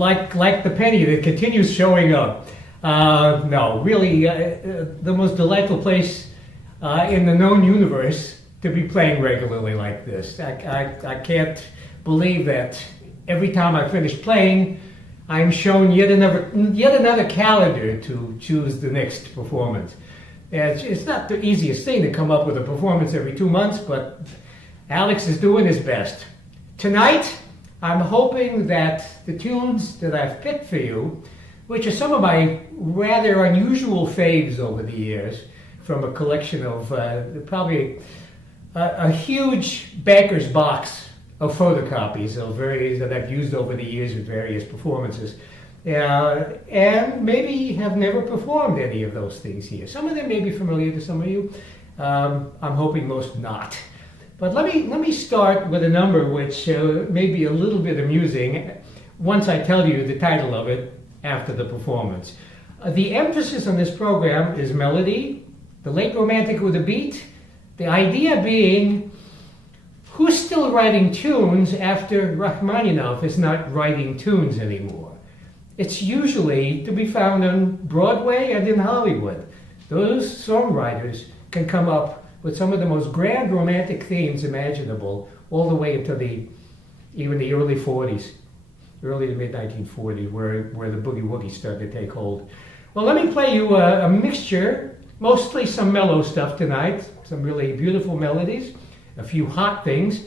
like the penny that continues showing up. No, really, the most delightful place in the known universe to be playing regularly like this. I can't believe that every time I finish playing, I'm shown yet another calendar to choose the next performance. It's not the easiest thing to come up with a performance every 2 months, but Alex is doing his best. Tonight, I'm hoping that the tunes that I've picked for you, which are some of my rather unusual faves over the years, from a collection of probably a huge banker's box of photocopies of various that I've used over the years with various performances. And maybe have never performed any of those things here. Some of them may be familiar to some of you. I'm hoping most not. But let me start with a number which may be a little bit amusing once I tell you the title of it after the performance. The emphasis on this program is melody, the late romantic with a beat, the idea being who's still writing tunes after Rachmaninoff is not writing tunes anymore. It's usually to be found on Broadway and in Hollywood. Those songwriters can come up with some of the most grand romantic themes imaginable, all the way into even the early 40s, early to mid 1940s, where the boogie woogie started to take hold. Well, let me play you a mixture, mostly some mellow stuff tonight, some really beautiful melodies, a few hot things.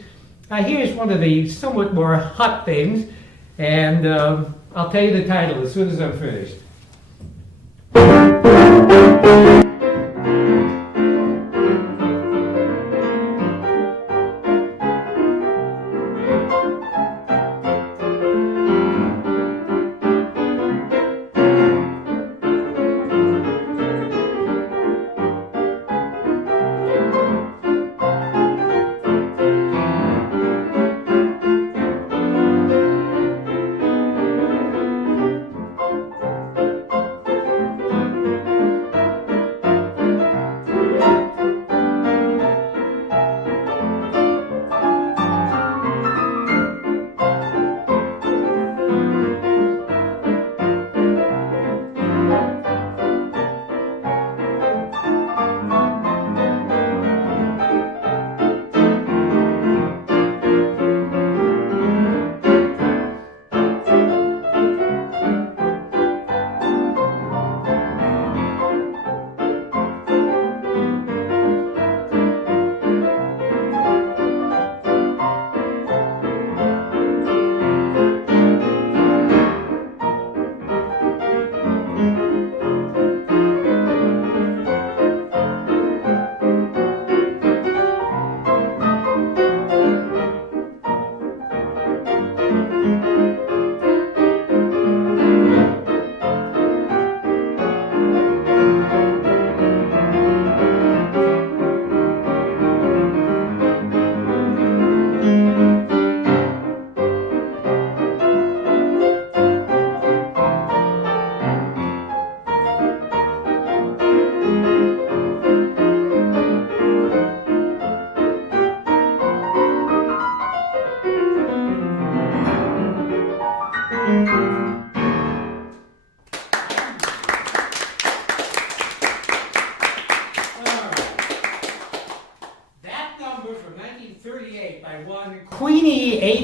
Here's one of the somewhat more hot things, and I'll tell you the title as soon as I'm finished.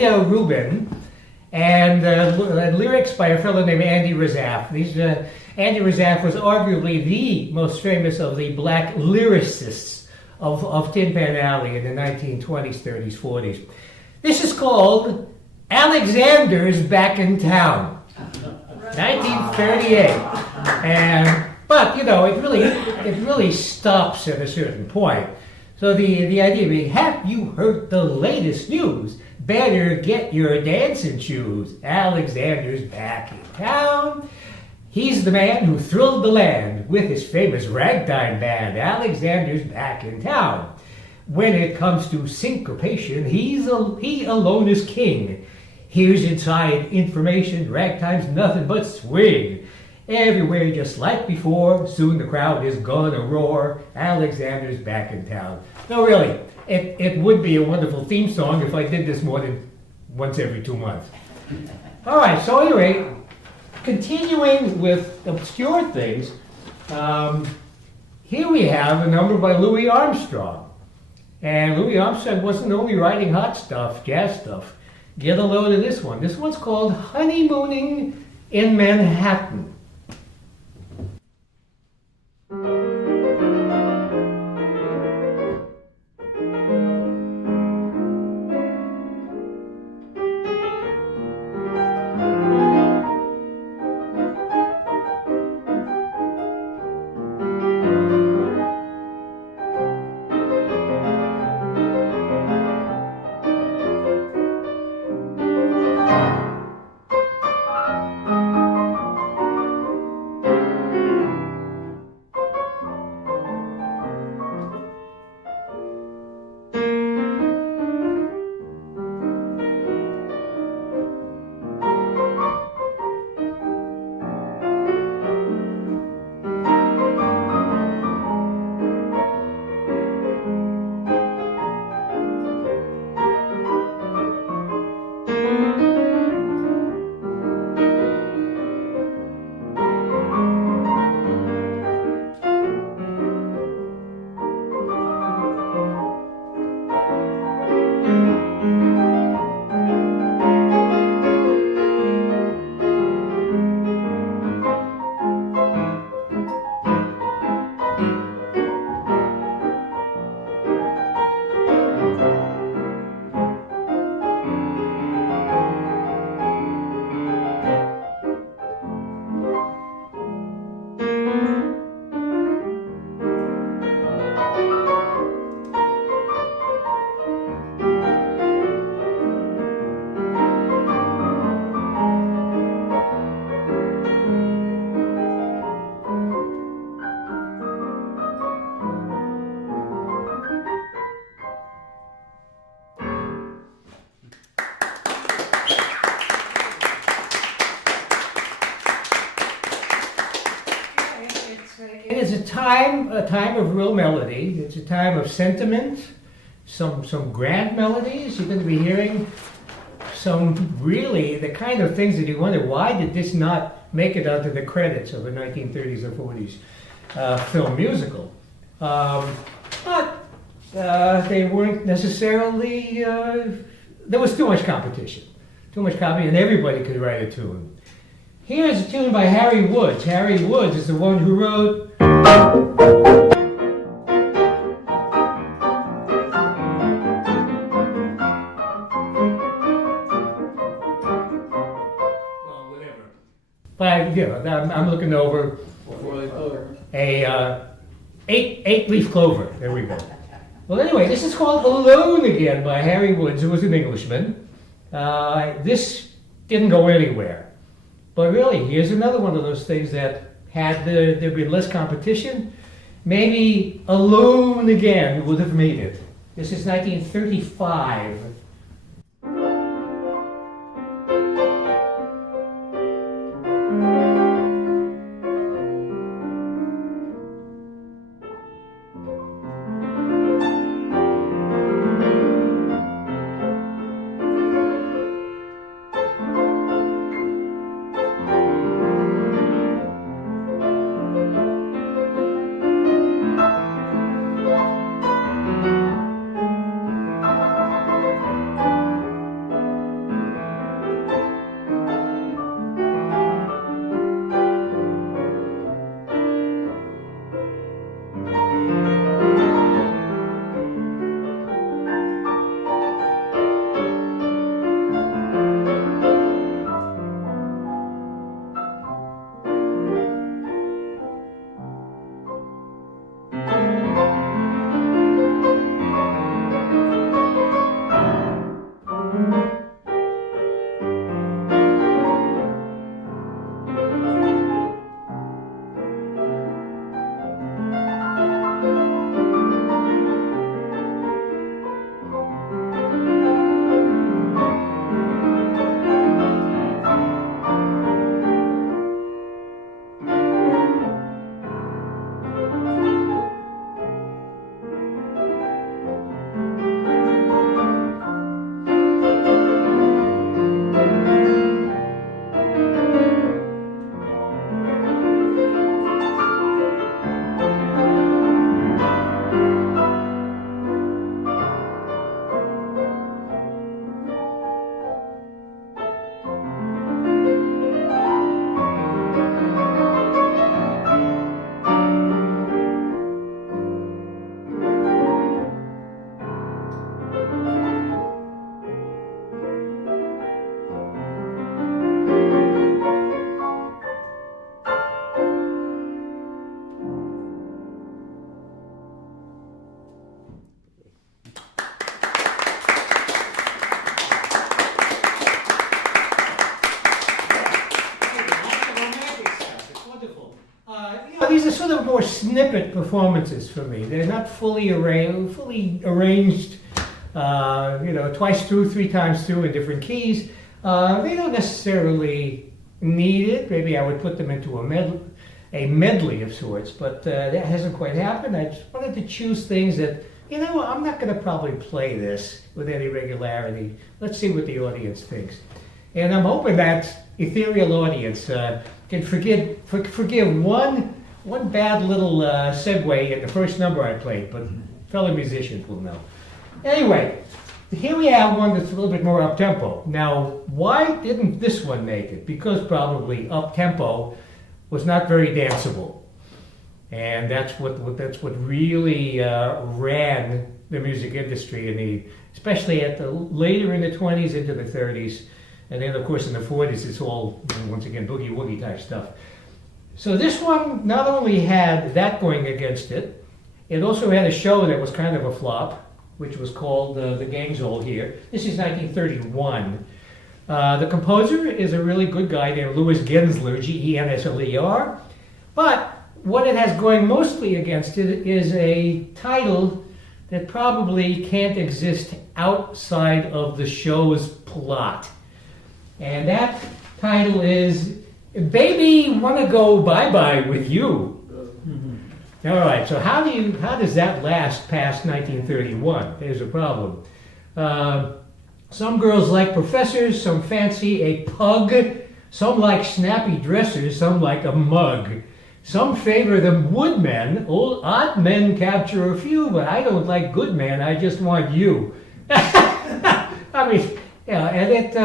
Rubin, and lyrics by a fellow named Andy Razaf. Andy Razaf was arguably the most famous of the black lyricists of Tin Pan Alley in the 1920s, 30s, 40s. This is called Alexander's Back in Town, 1938. But you know, it really stops at a certain point. So the idea being, have you heard the latest news? Better get your dancing shoes. Alexander's back in town. He's the man who thrilled the land with his famous ragtime band. Alexander's back in town. When it comes to syncopation, he alone is king. Here's inside information, ragtime's nothing but swing. Everywhere just like before, soon the crowd is gonna roar. Alexander's back in town. No, really, it would be a wonderful theme song if I did this more than once every 2 months. All right, so anyway, continuing with obscure things, here we have a number by Louis Armstrong. And Louis Armstrong wasn't only writing hot stuff, jazz stuff. Get a load of this one. This one's called Honeymooning in Manhattan. It is a time of real melody. It's a time of sentiment, some grand melodies. You're going to be hearing some really the kind of things that you wonder, why did this not make it onto the credits of a 1930s or 40s film musical? But they weren't necessarily, there was too much competition. And everybody could write a tune. Here's a tune by Harry Woods. Harry Woods is the one who wrote But I'm looking over a eight-leaf clover. There we go. Well, anyway, this is called "Alone Again" by Harry Woods, who was an Englishman. This didn't go anywhere. But really, here's another one of those things that had there been less competition, maybe "Alone Again" would have made it. This is 1935. These are sort of more snippet performances for me. They're not fully arranged, twice through, three times through in different keys. They don't necessarily need it. Maybe I would put them into a medley of sorts, but that hasn't quite happened. I just wanted to choose things that, I'm not going to probably play this with any regularity. Let's see what the audience thinks. And I'm hoping that ethereal audience can forgive one bad little segue in the first number I played, but fellow musicians will know. Anyway, here we have one that's a little bit more up-tempo. Now, why didn't this one make it? Because probably up-tempo was not very danceable. And that's what really ran the music industry, especially later in the 20s into the 30s. And then, of course, in the 40s, it's all, once again, boogie-woogie type stuff. So this one not only had that going against it, it also had a show that was kind of a flop, which was called The Gang's All Here. This is 1931. The composer is a really good guy named Louis Gensler, Gensler. But what it has going mostly against it is a title that probably can't exist outside of the show's plot. And that title is Baby Wanna Go Bye-Bye With You. Mm-hmm. All right, so how does that last past 1931? There's a problem. Some girls like professors, some fancy a pug, some like snappy dressers, some like a mug. Some favor the woodmen, old odd men capture a few, but I don't like good men, I just want you. I mean, and it,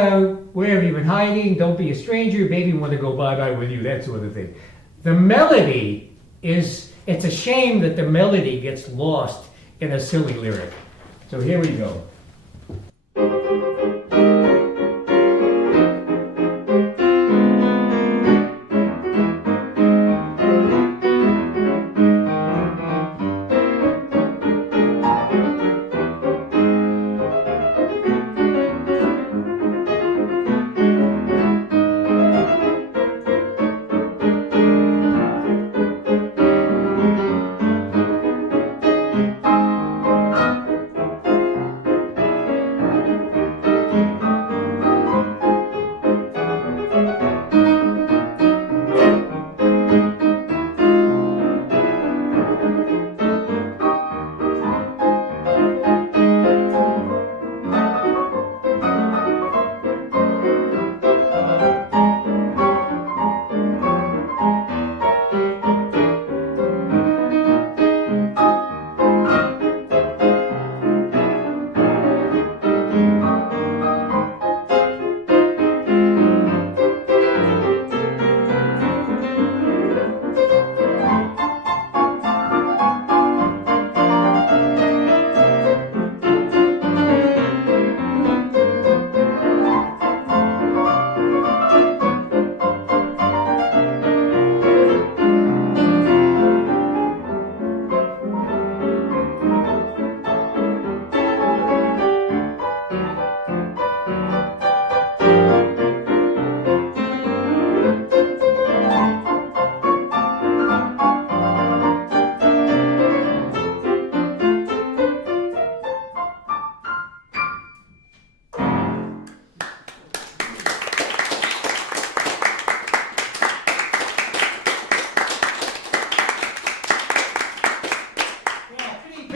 where have you been hiding? Don't be a stranger, baby want to go bye-bye with you, that sort of thing. The melody it's a shame that the melody gets lost in a silly lyric. So here we go.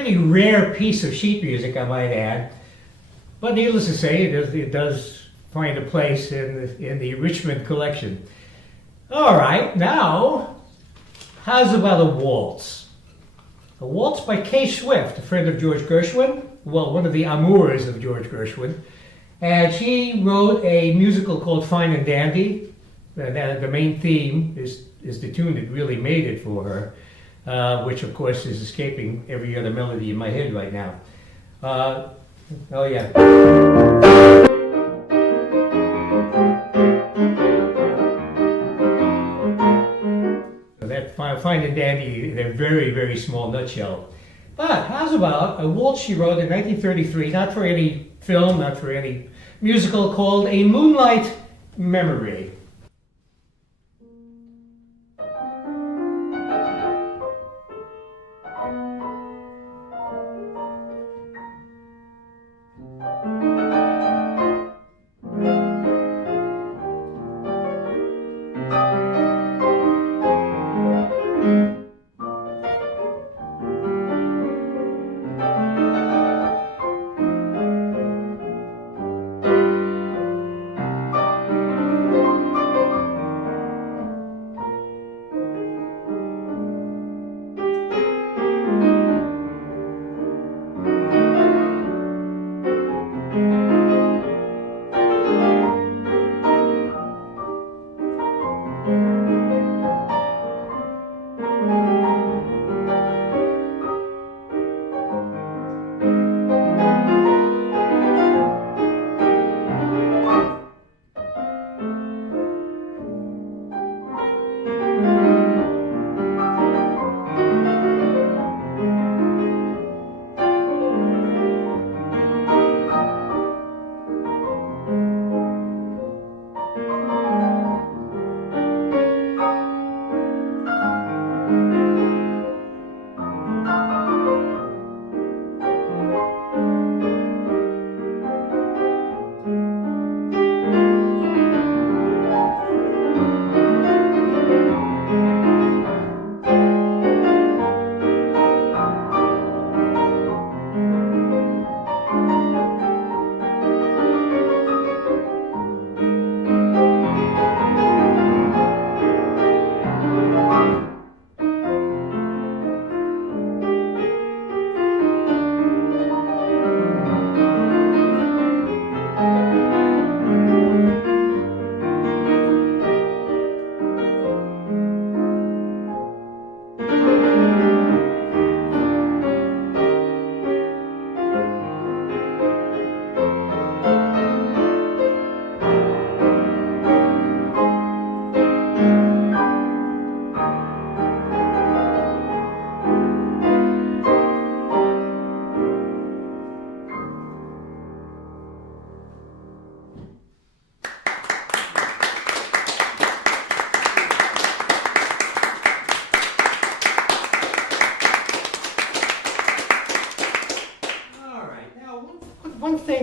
Rare piece of sheet music, I might add, but needless to say, it does find a place in the Richmond collection. All right, now, how's about a waltz? A waltz by Kay Swift, a friend of George Gershwin, well, one of the amours of George Gershwin, and she wrote a musical called Fine and Dandy. The main theme is the tune that really made it for her. Which of course is escaping every other melody in my head right now. Oh yeah. So that Fine and Dandy in a very, very small nutshell. But how's about a waltz she wrote in 1933, not for any film, not for any musical, called A Moonlight Memory.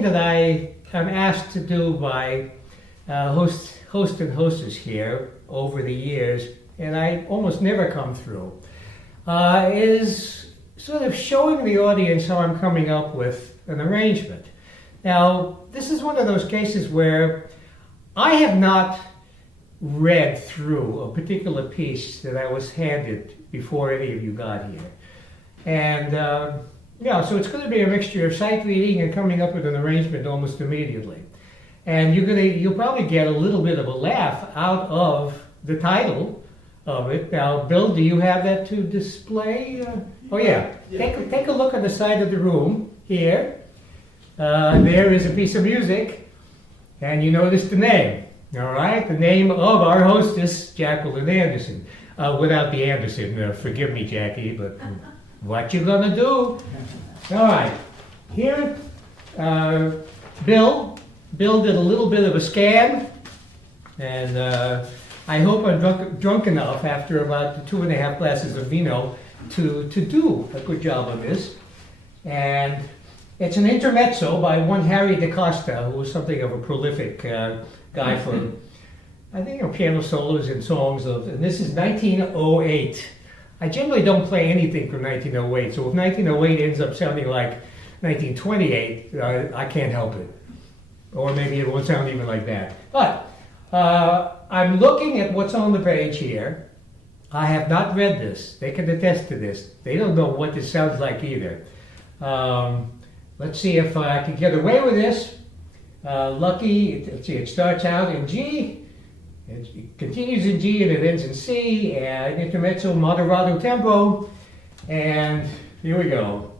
that I am asked to do by host and hostess here over the years, and I almost never come through, is sort of showing the audience how I'm coming up with an arrangement. Now, this is one of those cases where I have not read through a particular piece that I was handed before any of you got here. And so it's going to be a mixture of sight reading and coming up with an arrangement almost immediately. And you'll probably get a little bit of a laugh out of the title of it. Now, Bill, do you have that to display? Oh yeah. Take a look on the side of the room here. There is a piece of music, and you notice the name. All right, the name of our hostess, Jacqueline Anderson. Without the Anderson, forgive me, Jackie, but what you gonna do? All right, here, Bill did a little bit of a scan, and I hope I'm drunk enough after about 2.5 glasses of vino to do a good job on this. And it's an intermezzo by one Harry DaCosta, who was something of a prolific guy for, I think, piano solos and songs and this is 1908. I generally don't play anything from 1908, so if 1908 ends up sounding like 1928, I can't help it. Or maybe it won't sound even like that. But I'm looking at what's on the page here. I have not read this. They can attest to this. They don't know what this sounds like either. Let's see if I can get away with this. Lucky, let's see, it starts out in G, it continues in G and it ends in C, and intermezzo moderato tempo, and here we go.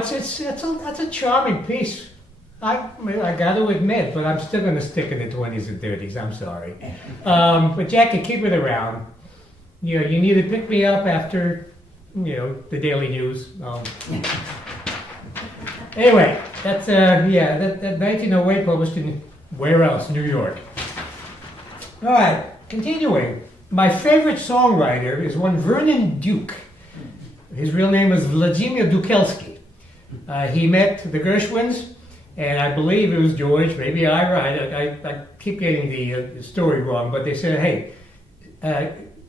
that's a charming piece. I got to admit, but I'm still going to stick in the 20s and 30s. I'm sorry. But Jackie, keep it around. You know, you need to pick me up after, you know, the daily news. Anyway, that's that 1908 published in where else? New York. All right, continuing. My favorite songwriter is one Vernon Duke. His real name is Vladimir Dukelsky. He met the Gershwins, and I believe it was George, maybe I keep getting the story wrong, but they said, hey,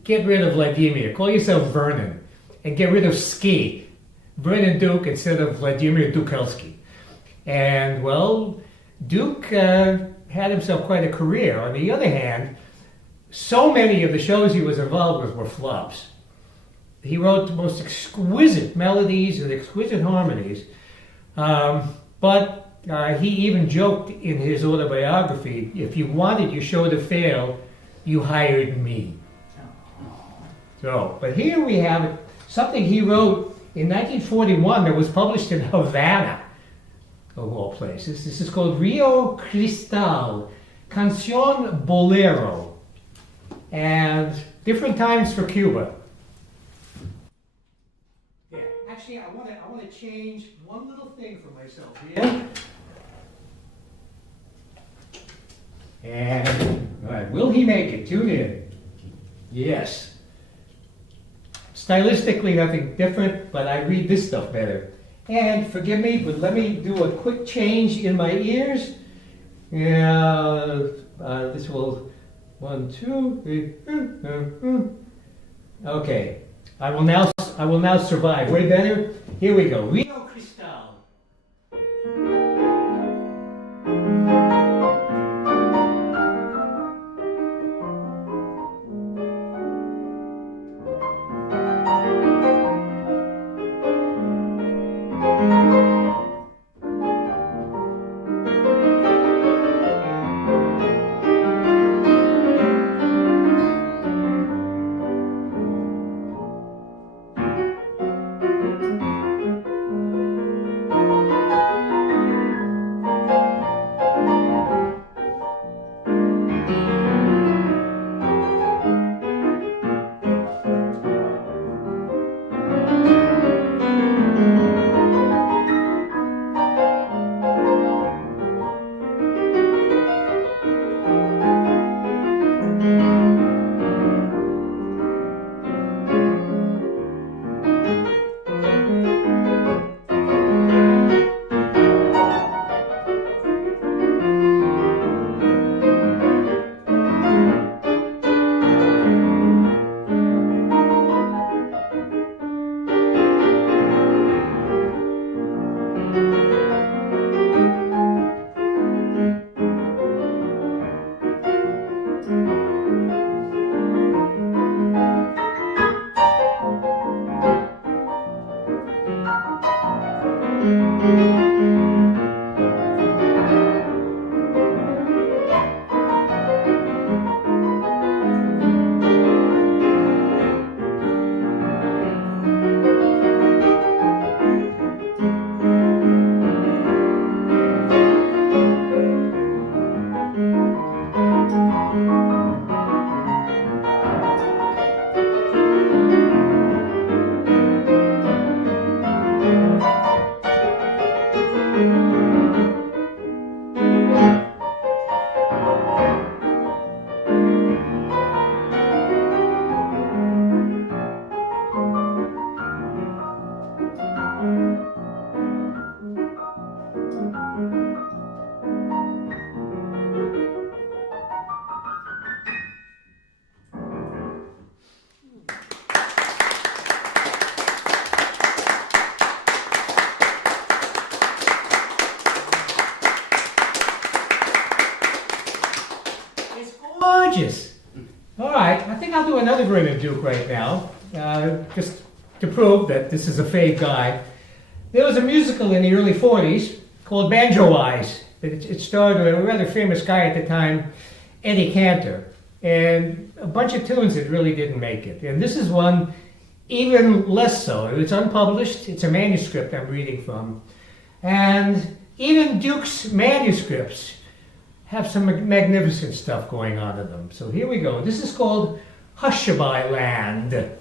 get rid of Vladimir, call yourself Vernon, and get rid of Ski, Vernon Duke instead of Vladimir Dukelsky. And, well, Duke had himself quite a career. On the other hand, so many of the shows he was involved with were flops. He wrote the most exquisite melodies and exquisite harmonies, but he even joked in his autobiography, if you wanted your show to fail, you hired me. So, but here we have something he wrote in 1941 that was published in Havana, of all places. This is called Rio Cristal, Canción Bolero, and different times for Cuba. Yeah, actually, I want to change one little thing for myself here. And, all right, will he make it? Tune in. Yes. Stylistically, nothing different, but I read this stuff better. And forgive me, but let me do a quick change in my ears. This will, 1, 2, 3. Okay, I will now survive. Way better. Here we go. Rio Cristal. Gorgeous. All right, I think I'll do another Vernon Duke right now, just to prove that this is a fave guy. There was a musical in the early 40s called Banjo Eyes. It starred a rather famous guy at the time, Eddie Cantor, and a bunch of tunes that really didn't make it. And this is one even less so. It's unpublished. It's a manuscript I'm reading from. And even Duke's manuscripts have some magnificent stuff going on in them. So here we go. This is called Hushabye Land.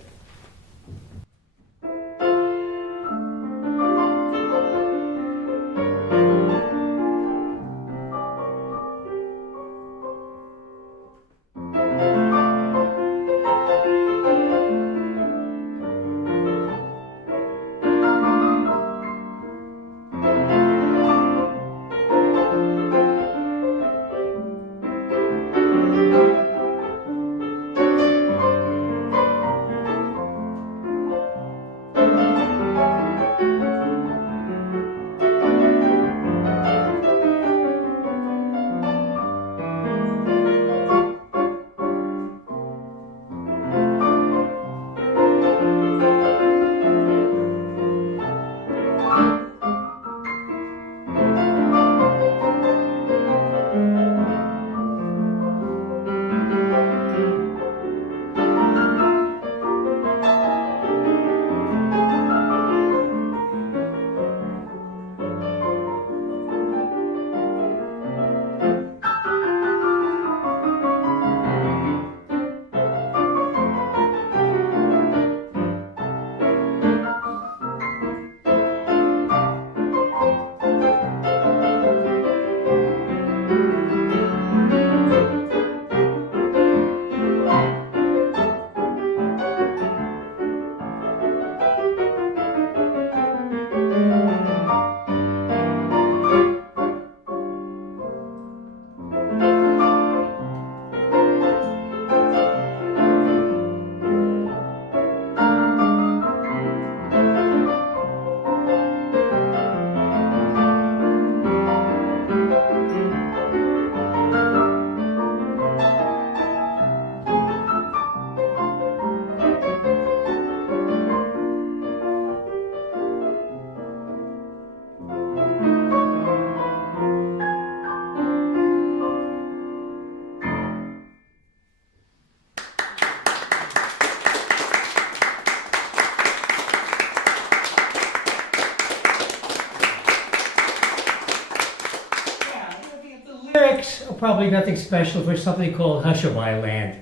Lyrics are probably nothing special for something called Hushabye Land.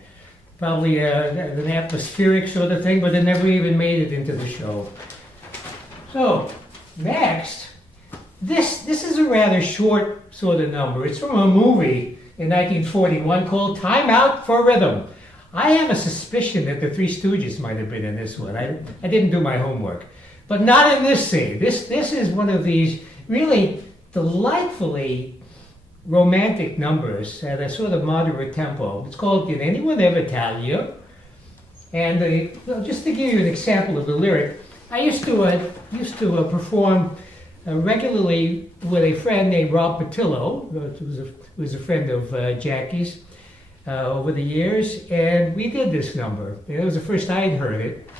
Probably an atmospheric sort of thing, but it never even made it into the show. So, next, this is a rather short sort of number. It's from a movie in 1941 called Time Out for Rhythm. I have a suspicion that the Three Stooges might have been in this one. I didn't do my homework. But not in this scene. This is one of these really delightfully romantic numbers at a sort of moderate tempo. It's called Did Anyone Ever Tell You? And just to give you an example of the lyric, I used to perform regularly with a friend named Rob Patillo, who was a friend of Jackie's over the years, and we did this number. It was the first I had heard it.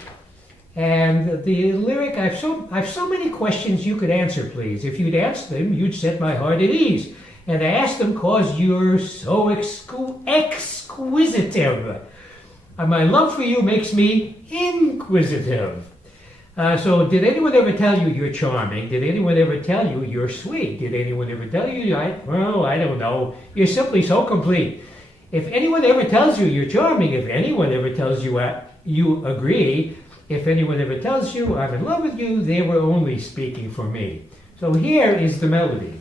And the lyric, I've so many questions you could answer, please. If you'd ask them, you'd set my heart at ease. And I ask them cause you're so exquisitive. And my love for you makes me inquisitive. So did anyone ever tell you you're charming? Did anyone ever tell you you're sweet? Did anyone ever tell you, I don't know. You're simply so complete. If anyone ever tells you you're charming, if anyone ever tells you you agree, if anyone ever tells you I'm in love with you, they were only speaking for me. So here is the melody.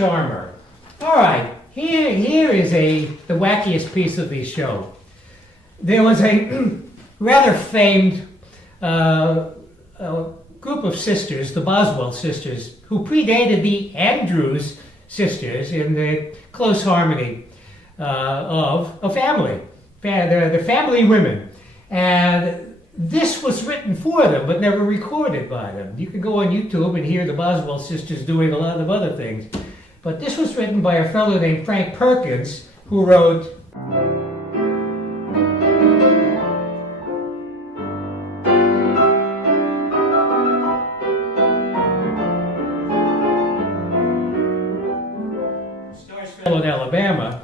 charmer. All right, here is the wackiest piece of the show. There was a rather famed group of sisters, the Boswell sisters, who predated the Andrews sisters in the close harmony of a family. They're family women. And this was written for them, but never recorded by them. You can go on YouTube and hear the Boswell sisters doing a lot of other things. But this was written by a fellow named Frank Perkins, who wrote... in Alabama,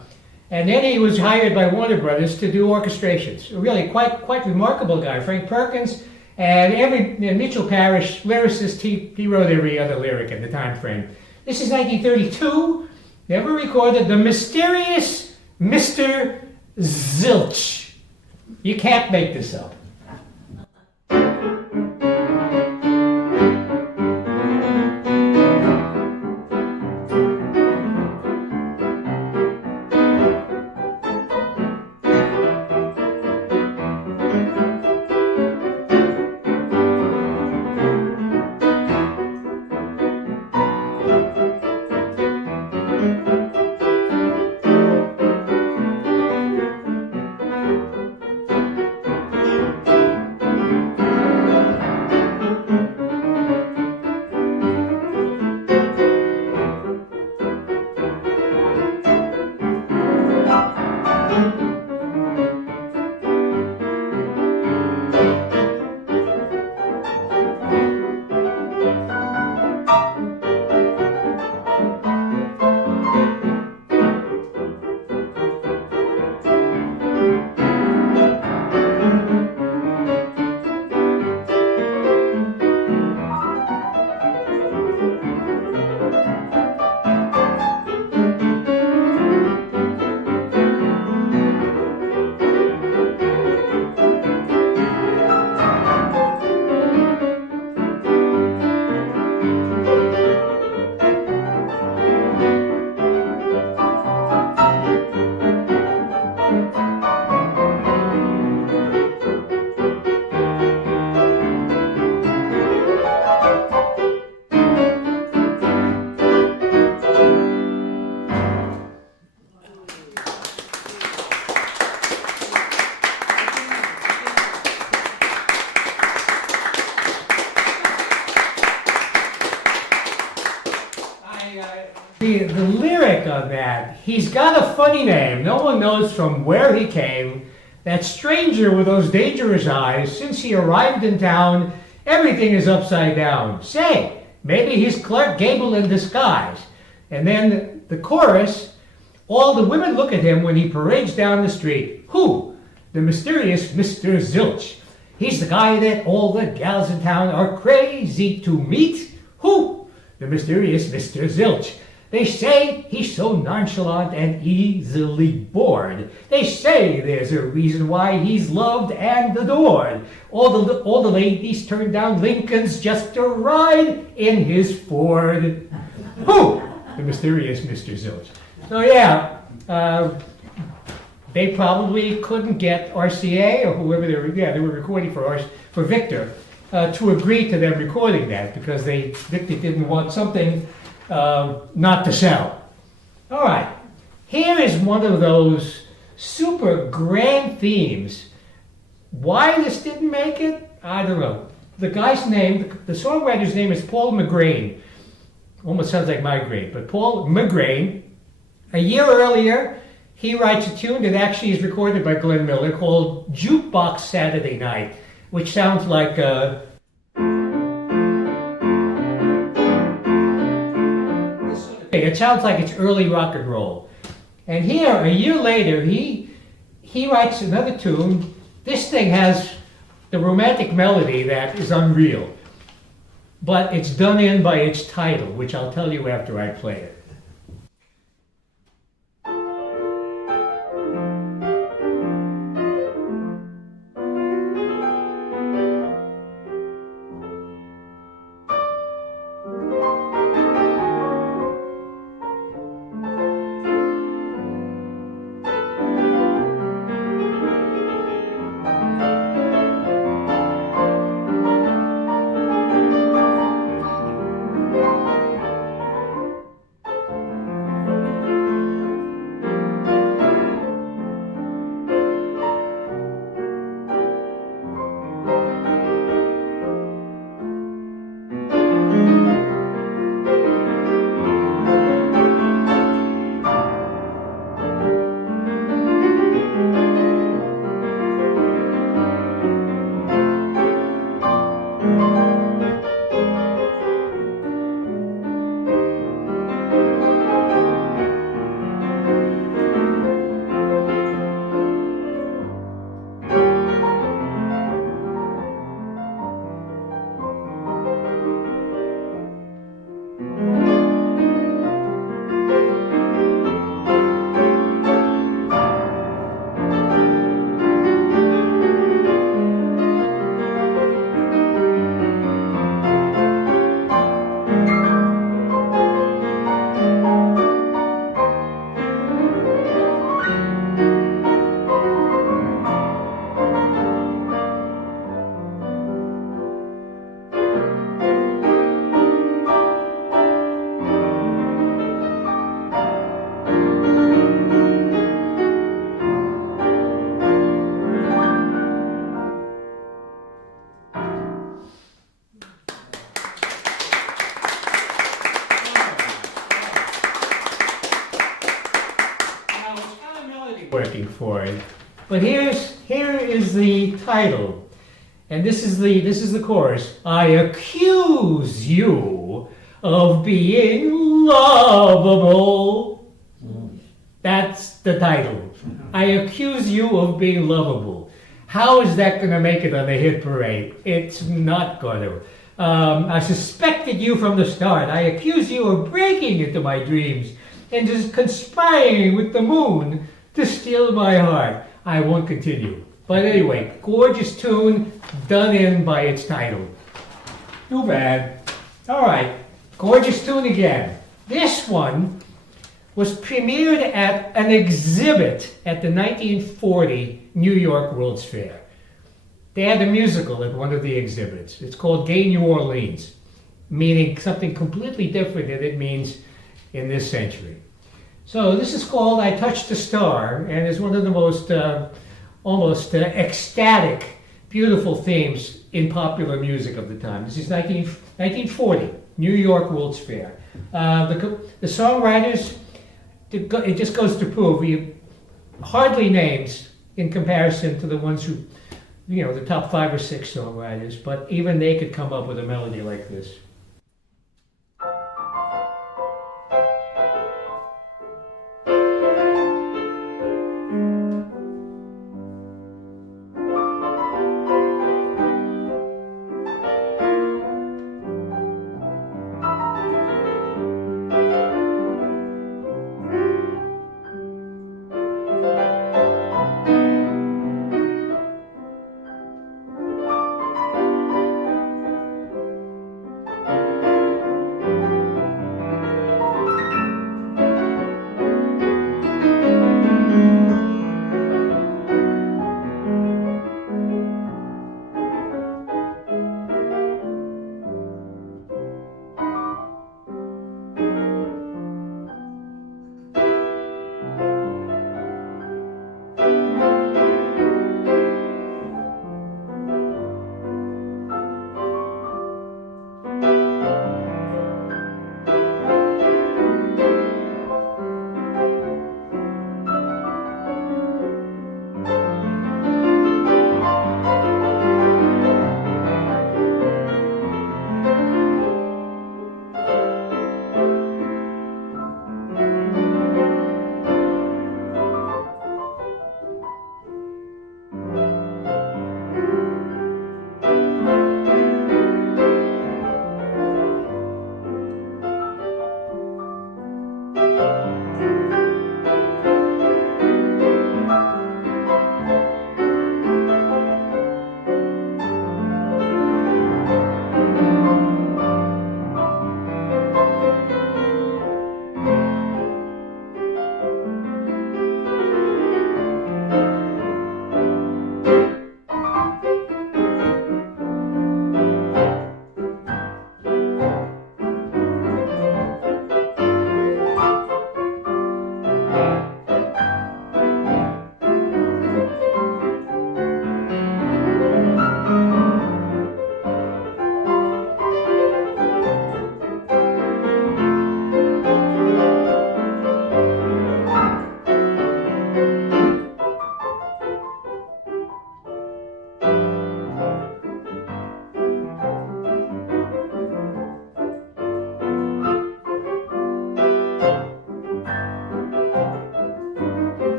and then he was hired by Warner Brothers to do orchestrations. A really quite remarkable guy, Frank Perkins, and Mitchell Parrish, lyricist, he wrote every other lyric in the time frame. This is 1932, never recorded, The Mysterious Mr. Zilch. You can't make this up. The lyric on that, he's got a funny name, no one knows from where he came, that stranger with those dangerous eyes, since he arrived in town, everything is upside down. Say, maybe he's Clark Gable in disguise. And then the chorus, all the women look at him when he parades down the street. Who? The mysterious Mr. Zilch. He's the guy that all the gals in town are crazy to meet. Who? The mysterious Mr. Zilch. They say he's so nonchalant and easily bored. They say there's a reason why he's loved and adored. All the ladies turn down Lincolns just to ride in his Ford. Who? The mysterious Mr. Zilch. So yeah, they probably couldn't get RCA or whoever they were recording for Victor to agree to them recording that because Victor didn't want something not to sell. All right, here is one of those super grand themes. Why this didn't make it, I don't know. The guy's name, the songwriter's name is Paul McGrain. Almost sounds like migraine, but Paul McGrain. A year earlier, he writes a tune that actually is recorded by Glenn Miller called Jukebox Saturday Night, which sounds like it sounds like it's early rock and roll. And here, a year later, he writes another tune. This thing has the romantic melody that is unreal. But it's done in by its title, which I'll tell you after I play it. working for it. But here is the title, and this is the chorus. I accuse you of being lovable. That's the title. I accuse you of being lovable. How is that going to make it on the hit parade? It's not going to. I suspected you from the start. I accuse you of breaking into my dreams and just conspiring with the moon to steal my heart. I won't continue. But anyway, gorgeous tune, done in by its title. Too bad. All right, gorgeous tune again. This one was premiered at an exhibit at the 1940 New York World's Fair. They had a musical at one of the exhibits. It's called Gay New Orleans, meaning something completely different than it means in this century. So this is called I Touched a Star, and is one of the most almost ecstatic, beautiful themes in popular music of the time. This is 1940, New York World's Fair. The songwriters, it just goes to prove, we hardly names in comparison to the ones who, the top 5 or 6 songwriters, but even they could come up with a melody like this.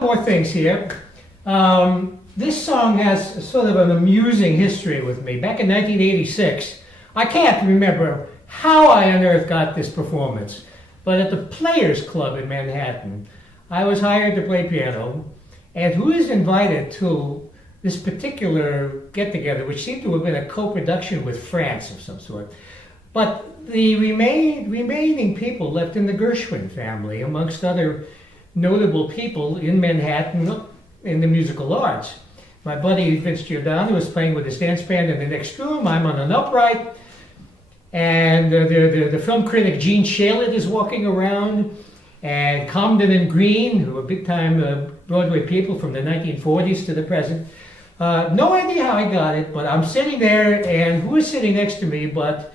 More things here. This song has sort of an amusing history with me. Back in 1986, I can't remember how I on earth got this performance, but at the Players Club in Manhattan, I was hired to play piano, and who is invited to this particular get-together, which seemed to have been a co-production with France of some sort. But the remaining people left in the Gershwin family, amongst other notable people in Manhattan in the musical arts. My buddy Vince Giordano was playing with his dance band in the next room. I'm on an upright. And the film critic Gene Shalit is walking around. And Comden and Green, who are big-time Broadway people from the 1940s to the present. No idea how I got it, but I'm sitting there, and who is sitting next to me but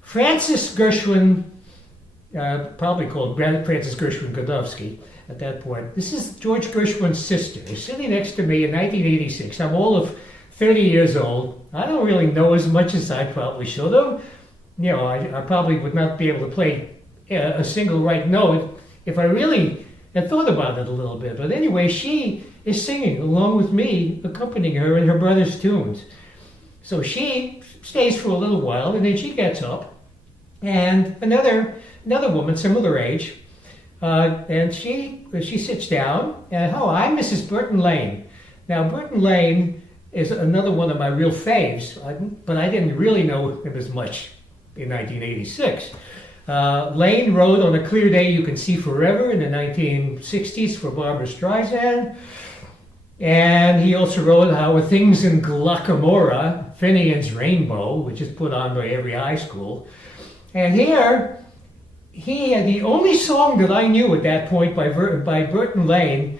Frances Gershwin, probably called Frances Gershwin Godowski at that point. This is George Gershwin's sister, sitting next to me in 1986. I'm all of 30 years old. I don't really know as much as I probably should have. You know, I probably would not be able to play a single right note if I really had thought about it a little bit. But anyway, she is singing along with me, accompanying her in her brother's tunes. So she stays for a little while, and then she gets up. And another woman, similar age, and she sits down, and I'm Mrs. Burton Lane. Now, Burton Lane is another one of my real faves, but I didn't really know him as much in 1986. Lane wrote On a Clear Day You Can See Forever in the 1960s for Barbra Streisand, and he also wrote How Are Things in Glockamora, Finian's Rainbow, which is put on by every high school. And here, the only song that I knew at that point by Burton Lane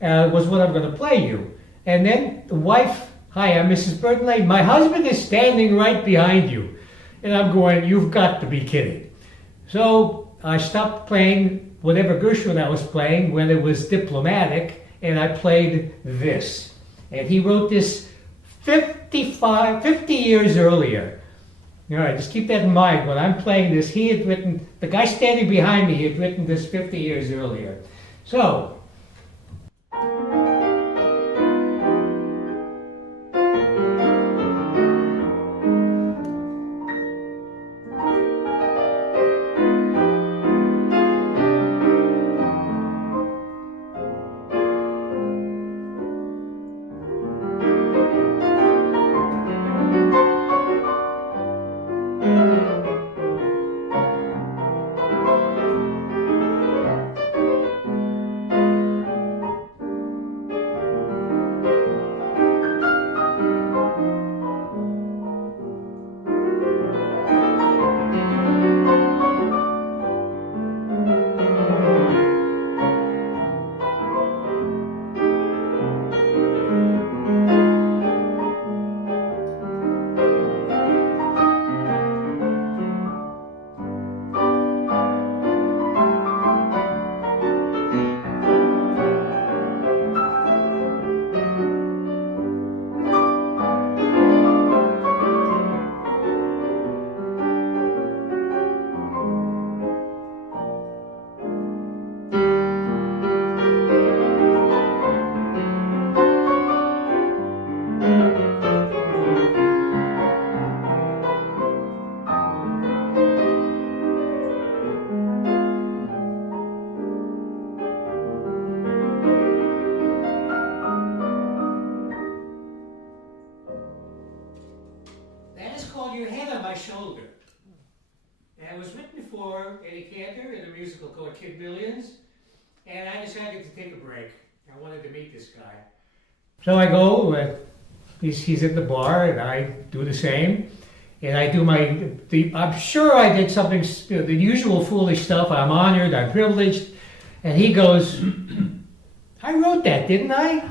was what I'm going to play you. And then the wife, hi, I'm Mrs. Burton Lane. My husband is standing right behind you. And I'm going, you've got to be kidding. So I stopped playing whatever Gershwin I was playing when it was diplomatic, and I played this. And he wrote this 50 years earlier. All right, just keep that in mind. When I'm playing this, the guy standing behind me had written this 50 years earlier. So, Shoulder. And it was written for Eddie Cantor in a musical called Kid Billions, and I decided to take a break. I wanted to meet this guy. So I go, he's at the bar, and I do the same, and I do I'm sure I did something, the usual foolish stuff. I'm honored, I'm privileged, and he goes, I wrote that, didn't I?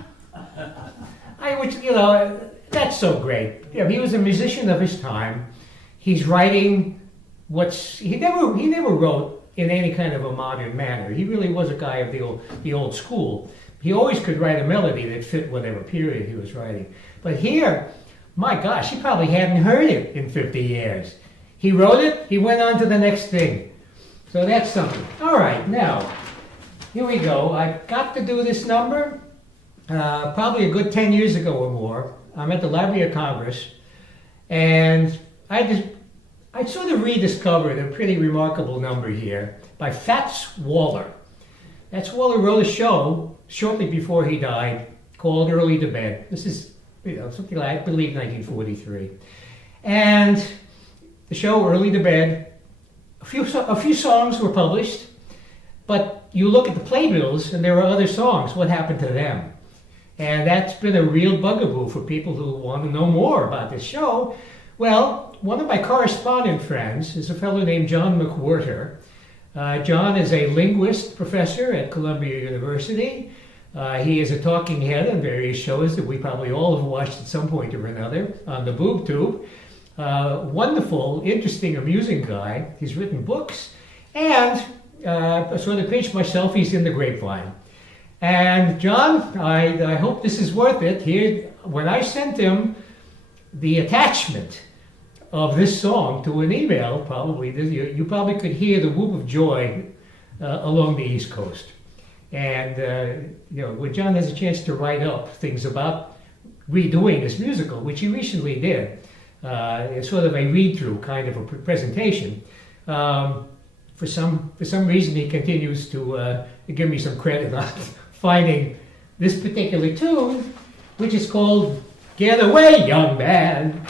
That's so great. He was a musician of his time. He's writing he never wrote in any kind of a modern manner. He really was a guy of the old school. He always could write a melody that fit whatever period he was writing. But here, my gosh, he probably hadn't heard it in 50 years. He wrote it, he went on to the next thing. So that's something. All right, now, here we go. I've got to do this number probably a good 10 years ago or more. I'm at the Library of Congress, and I sort of rediscovered a pretty remarkable number here by Fats Waller. Fats Waller wrote a show shortly before he died called Early to Bed. This is something like, I believe, 1943. And the show, Early to Bed, a few songs were published, but you look at the playbills and there are other songs. What happened to them? And that's been a real bugaboo for people who want to know more about this show. Well, one of my correspondent friends is a fellow named John McWhorter. John is a linguist professor at Columbia University. He is a talking head on various shows that we probably all have watched at some point or another on the boob tube. Wonderful, interesting, amusing guy. He's written books, and sort of pinch myself, he's in the grapevine. And John, I hope this is worth it. Here, when I sent him the attachment of this song to an email, probably you probably could hear the whoop of joy along the East Coast. And when John has a chance to write up things about redoing this musical, which he recently did, it's sort of a read-through kind of a presentation. For some reason, he continues to give me some credit on finding this particular tune, which is called "Get Away, Young Man."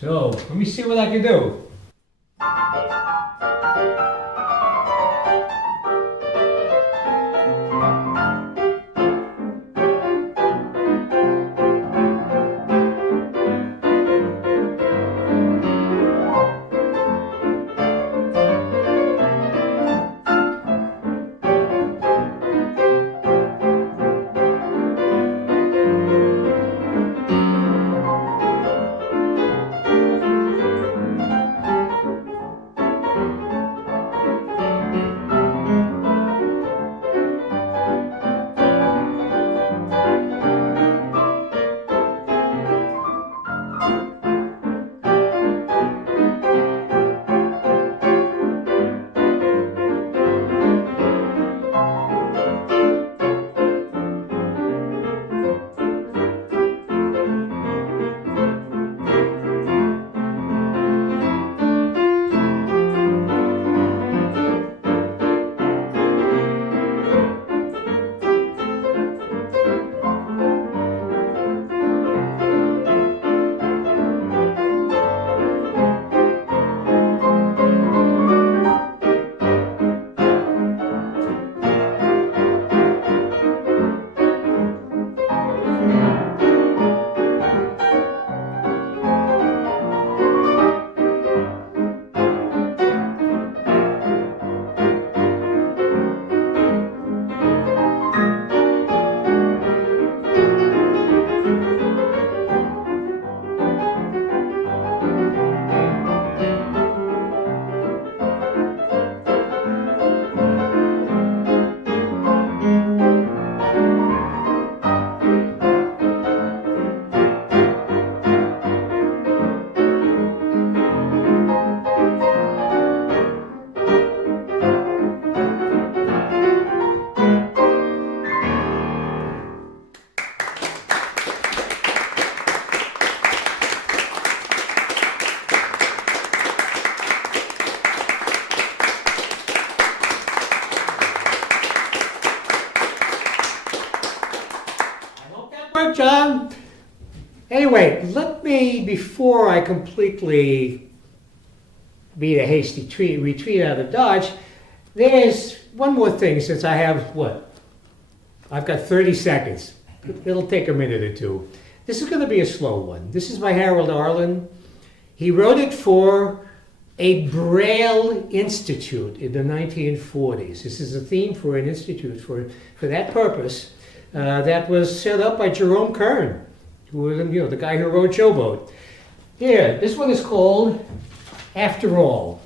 So let me see what I can do. John. Anyway, let me, before I completely beat a hasty retreat out of Dodge, there's one more thing since I have, I've got 30 seconds. It'll take a minute or two. This is going to be a slow one. This is by Harold Arlen. He wrote it for a Braille Institute in the 1940s. This is a theme for an institute for that purpose. That was set up by Jerome Kern, who was the guy who wrote Showboat. Here, this one is called After All.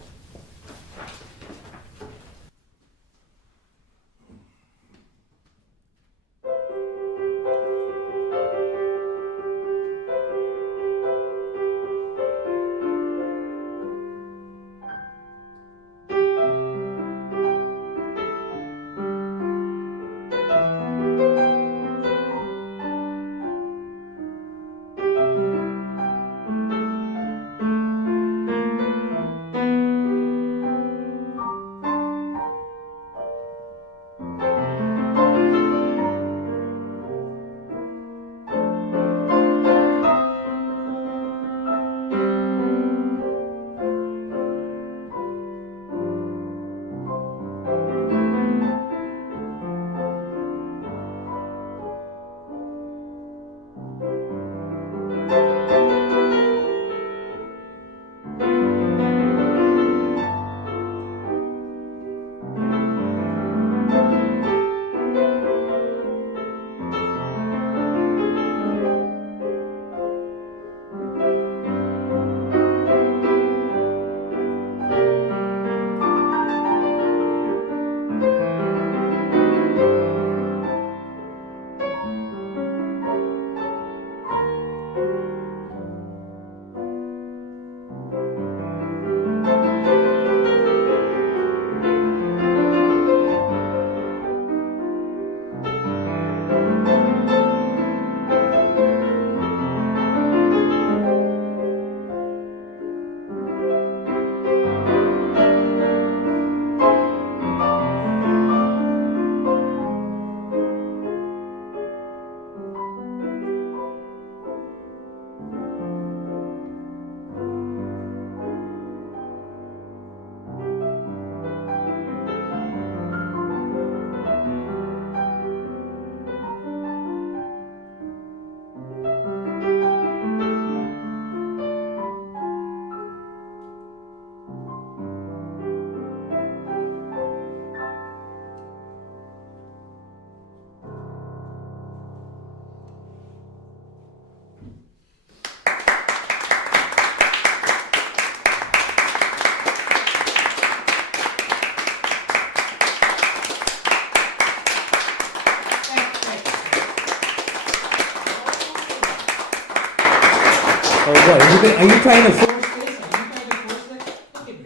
Are you trying to force this? Are you trying to force this? Look at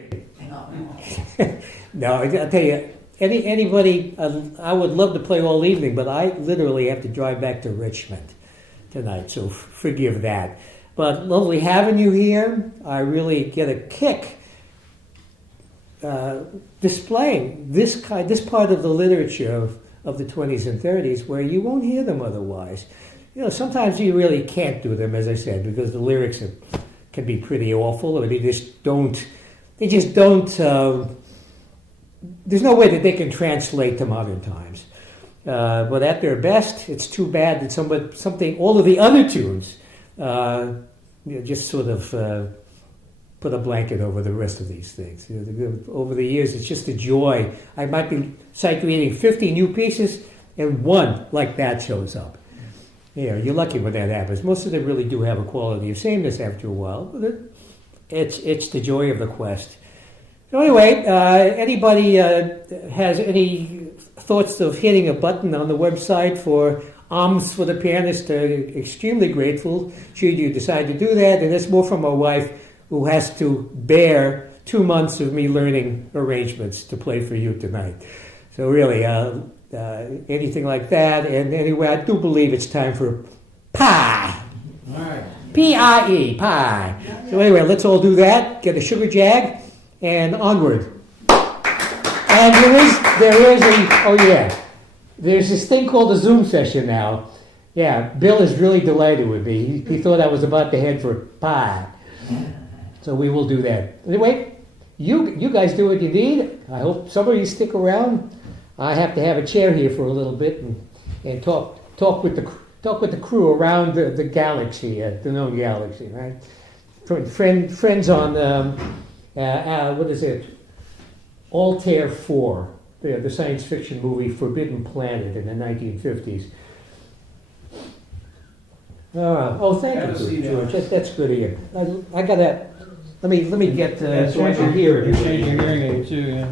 me. No, I'll tell you, anybody, I would love to play all evening, but I literally have to drive back to Richmond tonight, so forgive that. But lovely having you here. I really get a kick displaying this part of the literature of the 20s and 30s where you won't hear them otherwise. You know, sometimes you really can't do them, as I said, because the lyrics can be pretty awful, or they just don't, there's no way that they can translate to modern times. But at their best, it's too bad that all of the other tunes just sort of put a blanket over the rest of these things. You know, over the years, it's just a joy. I might be reading 50 new pieces, and one like that shows up. Yeah, you're lucky when that happens. Most of them really do have a quality of sameness after a while, but it's the joy of the quest. So anyway, anybody has any thoughts of hitting a button on the website for alms for the pianist? Extremely grateful should you decide to do that, and it's more from my wife, who has to bear 2 months of me learning arrangements to play for you tonight. So really, anything like that. And anyway, I do believe it's time for pie. All right. P-I-E, pie. So anyway, let's all do that. Get a sugar jag, and onward. And there's this thing called a Zoom session now. Yeah, Bill is really delighted with me. He thought I was about to head for pie. So we will do that. Anyway, you guys do what you need. I hope some of you stick around. I have to have a chair here for a little bit and talk with the crew around the galaxy, the known galaxy, right? Friends on what is it? Altair 4, the science fiction movie Forbidden Planet in the 1950s. Thank you, George. That's good of you. I got that. Let me get so I can hear it. You changed your hearing aid too, yeah.